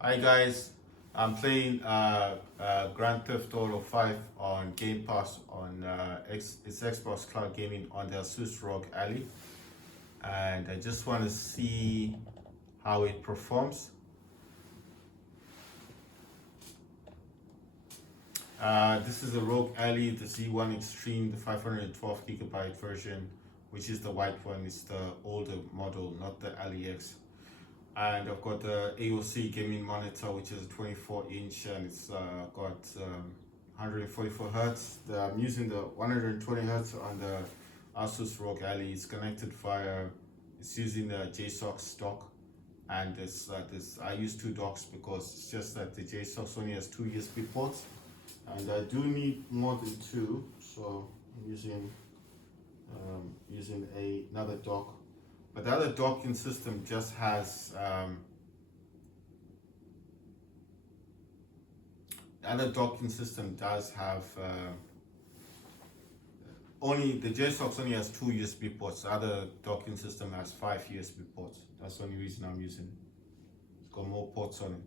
Hi guys, I'm playing Grand Theft Auto 5 on Game Pass on it's Xbox Cloud Gaming on the Asus ROG Ally, and I just want to see how it performs. This is the ROG Ally, the Z1 Extreme, the 512 gigabyte version, which is the white one. It's the older model, not the Ally X. And I've got the AOC gaming monitor, which is a 24-inch, and it's got 144 hertz. I'm using the 120 hertz on the Asus ROG Ally. It's connected it's using the JSOX dock, and I use two docks because it's just that the JSOX only has two USB ports, and I do need more than two, so I'm using another dock. But the other docking system just has the other docking system does have only the JSOX only has two USB ports. The other docking system has 5 USB ports. That's the only reason I'm using it. It's got more ports on it.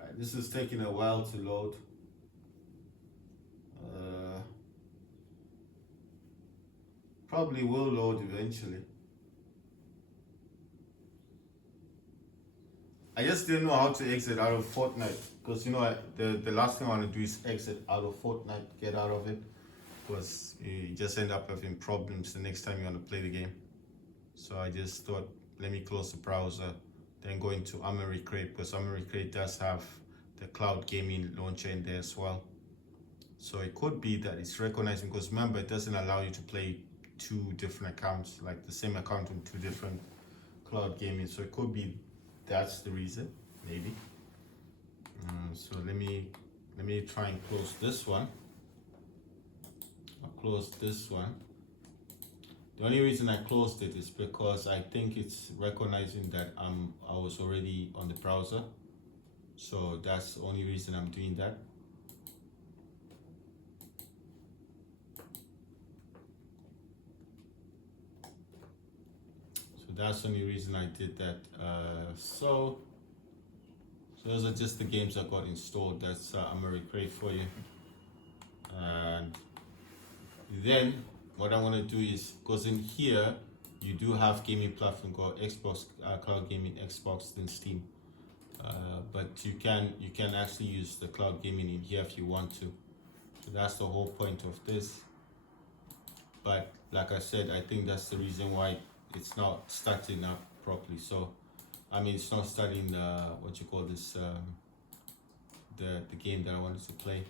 Right, this is taking a while to load. Probably will load eventually. I just didn't know how to exit out of Fortnite because the last thing I want to do is exit out of Fortnite, get out of it, because you just end up having problems the next time you want to play the game. So I just thought, let me close the browser, then go into Armory Crate, because Armory Crate does have the cloud gaming launcher in there as well. So it could be that it's recognizing, because remember, it doesn't allow you to play two different accounts, like the same account on two different cloud gaming. So it could be that's the reason, maybe. So let me try and close this one. I'll close this one. The only reason I closed it is because I think it's recognizing that I was already on the browser. So that's the only reason I'm doing that. That's the only reason I did that. So those are just the games I got installed. That's Armory Crate for you. And then what I want to do is, because in here you do have gaming platform called Xbox Cloud Gaming, Xbox, then Steam. But you can actually use the cloud gaming in here if you want to. So that's the whole point of this. But like I said, I think that's the reason why it's not starting up properly. So I mean, it's not starting what you call this the game that I wanted to play.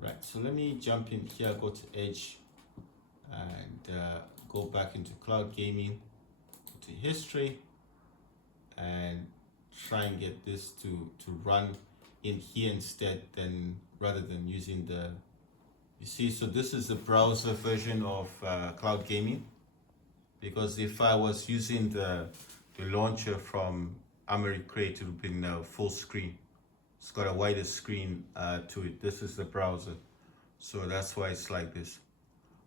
Right, so let me jump in here, go to Edge, and go back into cloud gaming, go to history, and try and get this to run in here instead, rather than using you see. So this is the browser version of cloud gaming, because if I was using the launcher from Armory Crate, it would have been full screen. It's got a wider screen to it. This is the browser, so that's why it's like this.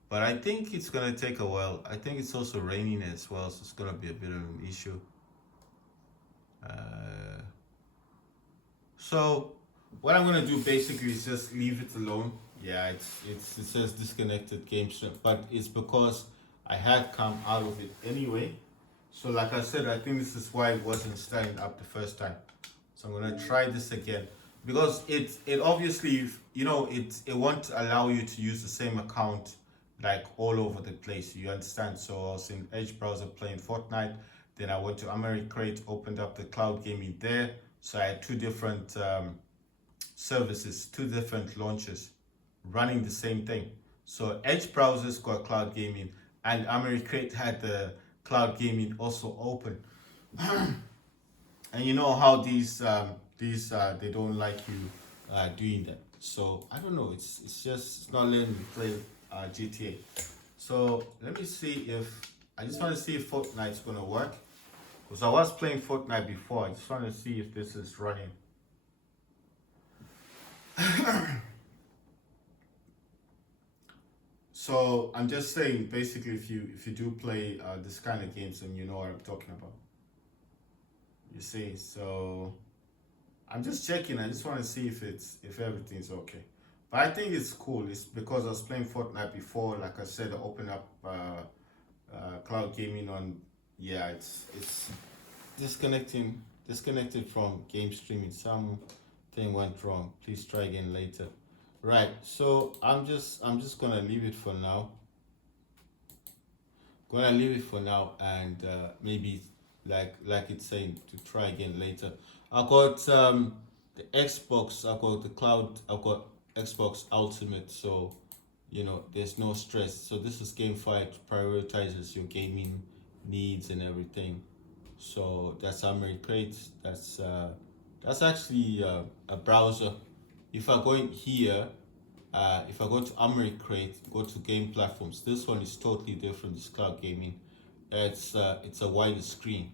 But I think it's gonna take a while. I think it's also raining as well, so it's gonna be a bit of an issue. So what I'm gonna do basically is just leave it alone. Yeah, it says disconnected game stream, but it's because I had come out of it anyway. So like I said, I think this is why it wasn't starting up the first time. So I'm gonna try this again, because it obviously, it won't allow you to use the same account like all over the place. You understand? So I was in Edge browser playing Fortnite, then I went to Armory Crate, opened up the cloud gaming there. So I had two different services, two different launchers running the same thing. So Edge browser's got cloud gaming, and Armory Crate had the cloud gaming also open. And you know how these they don't like you doing that. So I don't know, it's not letting me play GTA. So let me see I just want to see if Fortnite's gonna work, because I was playing Fortnite before. I just want to see if this is running. So So I'm just saying, basically, if you do play this kind of games, then you know what I'm talking about. You see, so I'm just checking. I just want to see if everything's okay. But I think it's cool. It's because I was playing Fortnite before. Like I said, I opened up cloud gaming on. Yeah, it's disconnected from game streaming. Something went wrong. Please try again later. Right. So I'm just gonna leave it for now. Gonna leave it for now, and maybe like it's saying to try again later. I got the Xbox. I got the cloud. I got Xbox Ultimate. So there's no stress. So this is GameFi. It prioritizes your gaming needs and everything. So that's Americrate. That's actually a browser. If I go in here, if I go to Americrate, go to game platforms, this one is totally different. It's cloud gaming. It's a wider screen,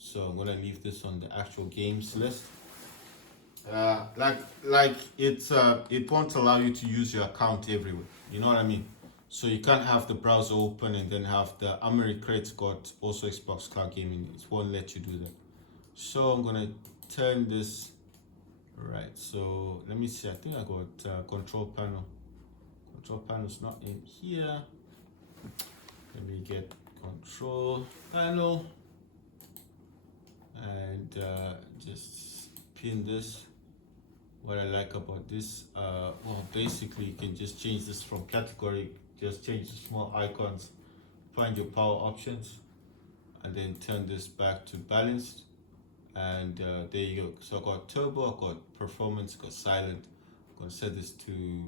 So I'm gonna leave this on the actual games list. Like it won't allow you to use your account everywhere. You know what I mean? So you can't have the browser open and then have the Americrate's got also Xbox Cloud Gaming. It won't let you do that. So I'm gonna turn this right. So let me see. I think I got control panel. Control panel's not in here. Let me get control panel and just pin this. What I like about this, well, basically you can just change this from category, just change the small icons, find your power options, and then turn this back to balanced. And there you go. So I got turbo, I got performance, I got silent. I'm gonna set this to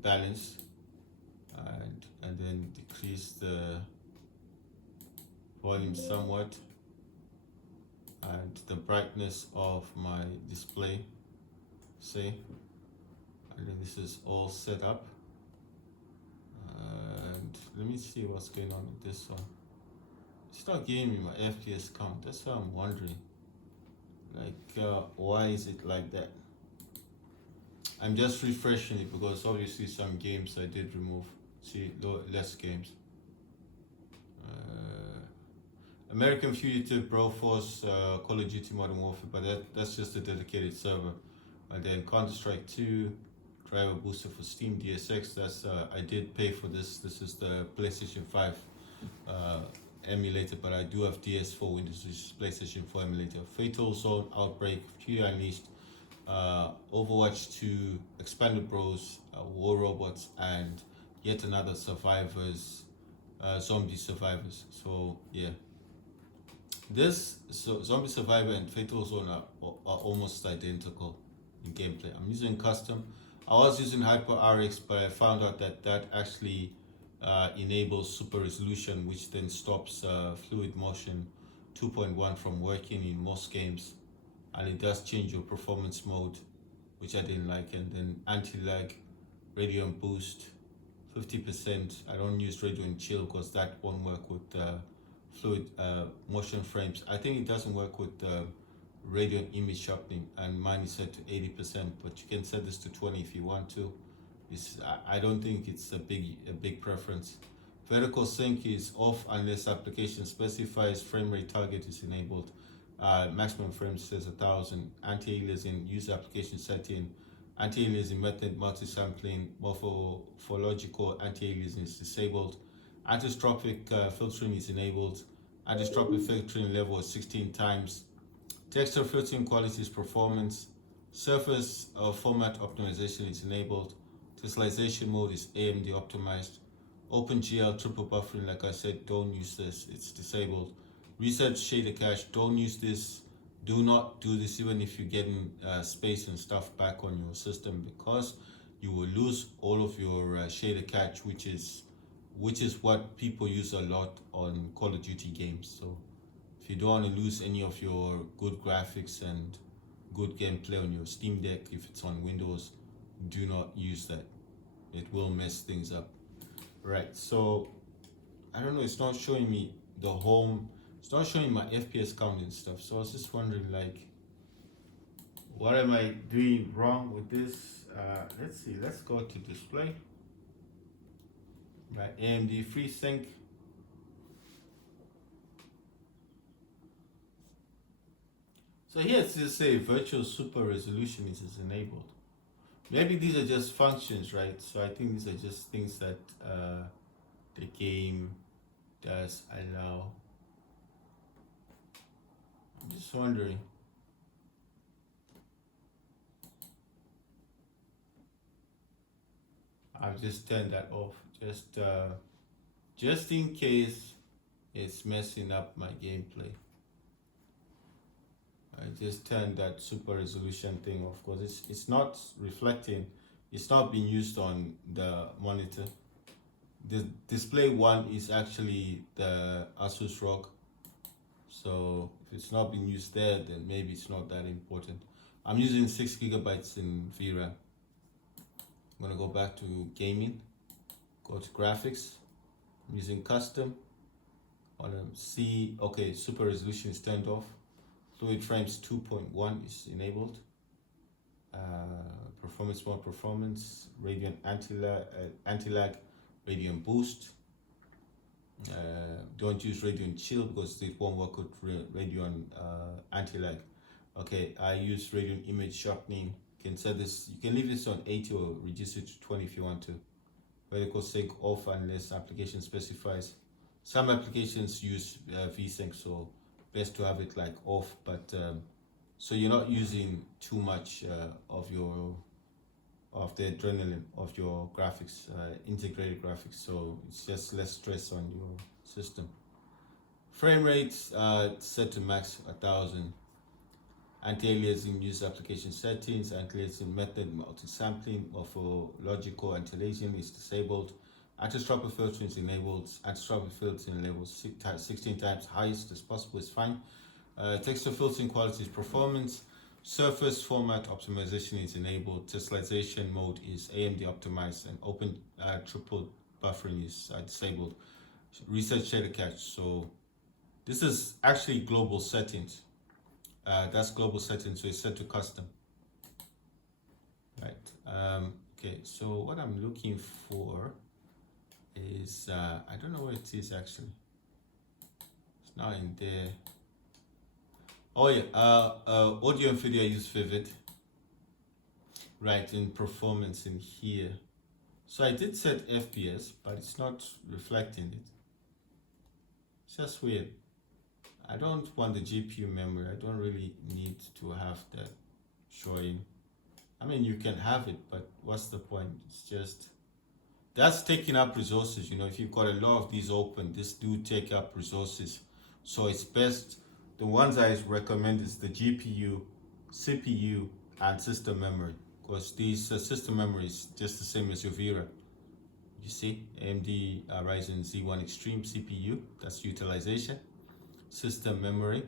balanced, and then decrease the volume somewhat, and the brightness of my display. See, and then this is all set up, and let me see what's going on with this one. It's not giving me my FPS count. That's what I'm wondering, like why is it like that? I'm just refreshing it because obviously some games I did remove. See, less games. American Fugitive, Broforce, Call of Duty Modern Warfare, but that's just a dedicated server. And then Counter-Strike 2, driver booster for Steam DSX. That's I did pay for this. This is the PlayStation 5 emulator, but I do have DS4 Windows, which is PlayStation 4 emulator. Fatal Zone, Outbreak, Fury Unleashed, Overwatch 2, Expanded Bros, War Robots, and yet another Survivors, Zombie Survivors. So yeah. Zombie Survivor and Fatal Zone are almost identical in gameplay. I'm using custom. I was using HyperRX, but I found out that actually enables super resolution, which then stops fluid motion 2.1 from working in most games, and it does change your performance mode, which I didn't like. And then anti-lag, Radeon Boost, 50%. I don't use Radeon Chill because that won't work with fluid motion frames. I think it doesn't work with Radeon image sharpening, and mine is set to 80%, but you can set this to 20 if you want to. I don't think it's a big preference. Vertical sync is off unless application specifies frame rate target is enabled. Maximum frame says 1000. Anti-aliasing, use application setting. Anti-aliasing method, multi-sampling, morphological anti-aliasing is disabled. Anisotropic filtering is enabled. Anisotropic filtering level is 16 times. Texture filtering quality is performance. Surface format optimization is enabled. Tessellation mode is AMD optimized. OpenGL triple buffering, like I said, don't use this, it's disabled. Reset shader cache, don't use this. Do not do this even if you're getting space and stuff back on your system, because you will lose all of your shader cache, which is what people use a lot on Call of Duty games. So if you don't want to lose any of your good graphics and good gameplay on your Steam Deck, if it's on Windows, do not use that. It will mess things up. Right, so I don't know, it's not showing me the home, it's not showing my FPS count and stuff. So I was just wondering, like, what am I doing wrong with this? Let's see, let's go to display. right? AMD FreeSync. So here it's just say virtual super resolution is enabled. Maybe these are just functions, right? So I think these are just things that the game does allow. I'm just wondering. I've just turned that off, just in case it's messing up my gameplay. I just turned that super resolution thing off because it's not reflecting. It's not being used on the monitor. The display one is actually the Asus ROG. So if it's not being used there, then maybe it's not that important. I'm using 6 gigabytes in VRAM. I'm gonna go back to gaming, go to graphics. I'm using custom. I wanna see, okay, super resolution is turned off. Fluid frames 2.1 is enabled. Performance mode, performance, Radeon anti-lag, Radeon boost. Don't use Radeon chill because it won't work with Radeon anti-lag. Okay, I use Radeon image sharpening. You can set this, you can leave this on 80 or reduce it to 20 if you want to. Vertical sync off unless application specifies. Some applications use VSync, so best to have it like off, but so you're not using too much of the adrenaline of your graphics, integrated graphics, so it's just less stress on your system. Frame rates set to max 1000. Anti-aliasing use application settings. Anti-aliasing method multi-sampling or for logical anti-aliasing is disabled. Anti-stropper filtering is enabled. Anti-stropper filtering levels 16 times highest as possible is fine. Texture filtering quality is performance. Surface format optimization is enabled. Tessellation mode is AMD optimized, and open triple buffering is disabled. Reset shader cache. So this is actually global settings. That's global settings, so it's set to custom. Right. Okay. So what I'm looking for is I don't know where it is actually. It's not in there. Oh yeah, audio and video I use Vivid. Right, in performance in here. So I did set FPS, but it's not reflecting it. It's just weird. I don't want the GPU memory. I don't really need to have that showing. I mean, you can have it, but what's the point? It's just, that's taking up resources. You know, if you've got a lot of these open, this do take up resources. So it's best, the ones I recommend is the GPU, CPU, and system memory, because these system memory is just the same as your VRAM. You see, AMD Ryzen Z1 Extreme CPU, that's utilization. System memory,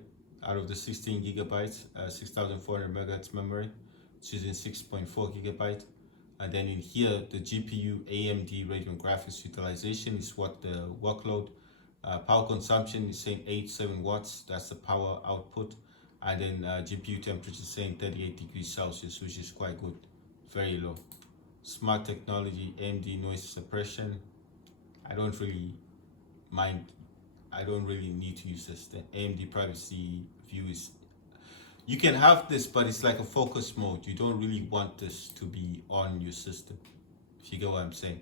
out of the 16 gigabytes, 6400 megahertz memory, it's using 6.4 gigabyte. And then in here, the GPU AMD Radeon graphics utilization is what the workload. Power consumption is saying 87 watts, that's the power output. And then GPU temperature is saying 38 degrees Celsius, which is quite good, very low. Smart technology, AMD noise suppression. I don't really mind, I don't really need to use this. The AMD privacy view is, you can have this, but it's like a focus mode. You don't really want this to be on your system, if you get what I'm saying.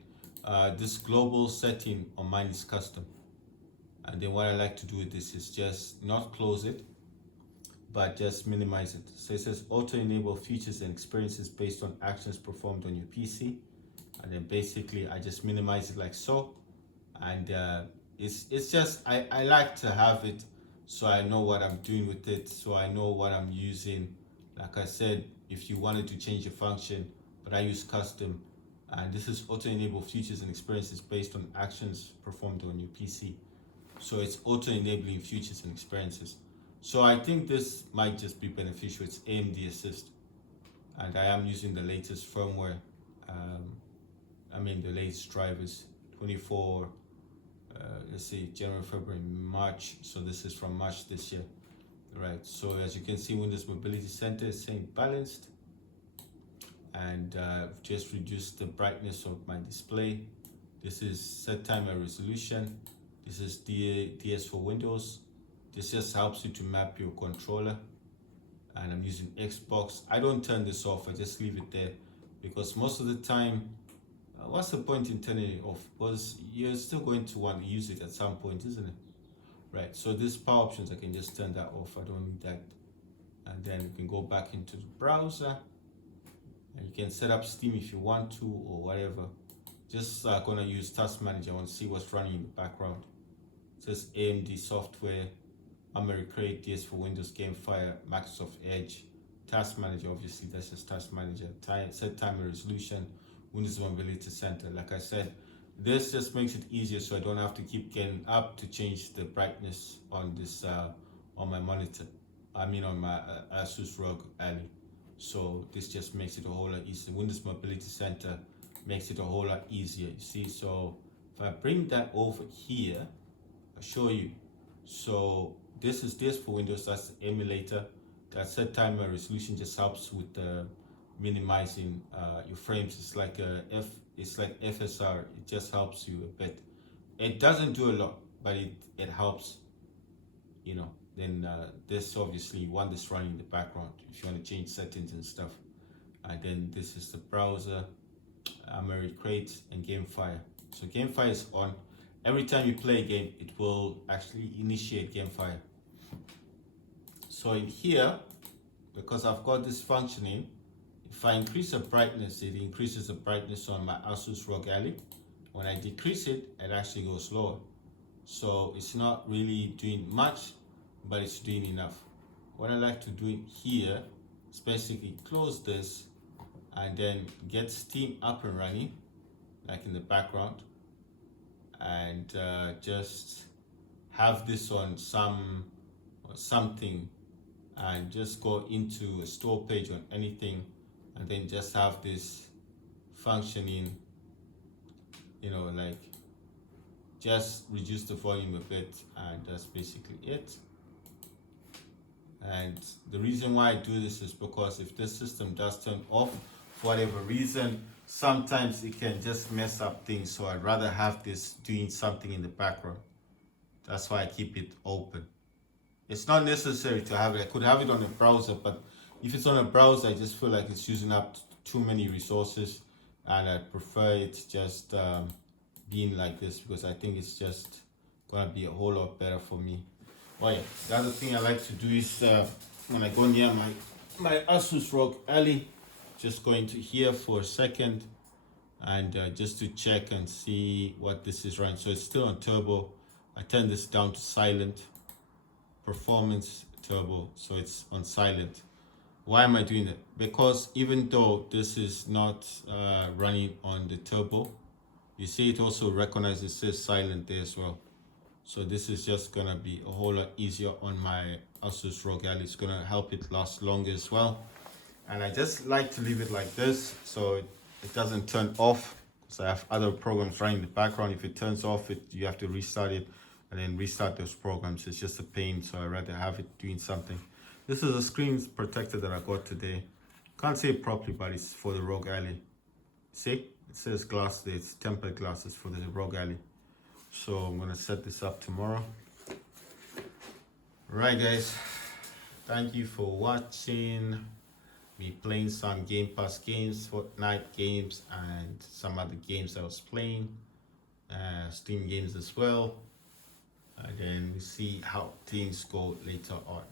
This global setting on mine is custom. And then what I like to do with this is just not close it, but just minimize it. So it says auto enable features and experiences based on actions performed on your PC. And then basically I just minimize it like so. And it's just, I like to have it so I know what I'm doing with it, so I know what I'm using. Like I said, if you wanted to change a function, but I use custom, and this is auto enable features and experiences based on actions performed on your PC. So it's auto enabling features and experiences. So I think this might just be beneficial. It's AMD Assist, and I am using the latest firmware. The latest drivers, 24. Let's see, January, February, March. So this is from March this year, right? So as you can see, Windows Mobility Center is saying balanced, and just reduced the brightness of my display. This is set timer resolution. This is DS for Windows. This just helps you to map your controller. And I'm using Xbox. I don't turn this off, I just leave it there because most of the time, what's the point in turning it off? Because you're still going to want to use it at some point, isn't it? Right, so this power options, I can just turn that off. I don't need that. And then you can go back into the browser and you can set up Steam if you want to or whatever. Just gonna use Task Manager. I want to see what's running in the background. It says AMD software, Memory Crate, DS for Windows, GameFire, Microsoft Edge, Task Manager. Obviously, that's just Task Manager. Set timer resolution, Windows Mobility Center. Like I said, this just makes it easier, so I don't have to keep getting up to change the brightness on this on my monitor. I mean, on my Asus ROG Ally. So this just makes it a whole lot easier. Windows Mobility Center makes it a whole lot easier. You see, so if I bring that over here, I'll show you. So this is this for Windows. That's the emulator. That set timer resolution just helps with minimizing your frames. It's like it's like FSR. It just helps you a bit. It doesn't do a lot, but it helps. You know. Then this obviously you want this running in the background if you want to change settings and stuff. And then this is the browser, Memory Crate, and GameFire. So GameFire is on. Every time you play a game, it will actually initiate GameFire. So in here, because I've got this functioning, if I increase the brightness, it increases the brightness on my Asus ROG Ally. When I decrease it, it actually goes lower. So it's not really doing much, but it's doing enough. What I like to do here is basically close this and then get Steam up and running, like in the background, and just have this on something, and just go into a store page on anything, and then just have this functioning. You know, like just reduce the volume a bit, and that's basically it. And the reason why I do this is because if this system does turn off for whatever reason, sometimes it can just mess up things. So I'd rather have this doing something in the background. That's why I keep it open. It's not necessary to have it. I could have it on a browser, but if it's on a browser, I just feel like it's using up too many resources, and I prefer it just being like this because I think it's just gonna be a whole lot better for me. Oh yeah, the other thing I like to do is when I go near my Asus ROG Ally, just go into here for a second and just to check and see what this is running. So it's still on turbo. I turn this down to silent, performance turbo, so it's on silent. Why am I doing that? Because even though this is not running on the turbo, you see it also recognizes, it says silent there as well. So this is just gonna be a whole lot easier on my Asus ROG Ally. It's gonna help it last longer as well. And I just like to leave it like this so it doesn't turn off, because I have other programs running in the background. If it turns off, you have to restart it and then restart those programs. It's just a pain, so I'd rather have it doing something. This is a screen protector that I got today. Can't say it properly, but it's for the ROG Ally. See, it says glass there. It's tempered glasses for the ROG Ally. So I'm gonna set this up tomorrow. Right, guys, thank you for watching me playing some Game Pass games, Fortnite games, and some other games I was playing, Steam games as well. And then we see how things go later on.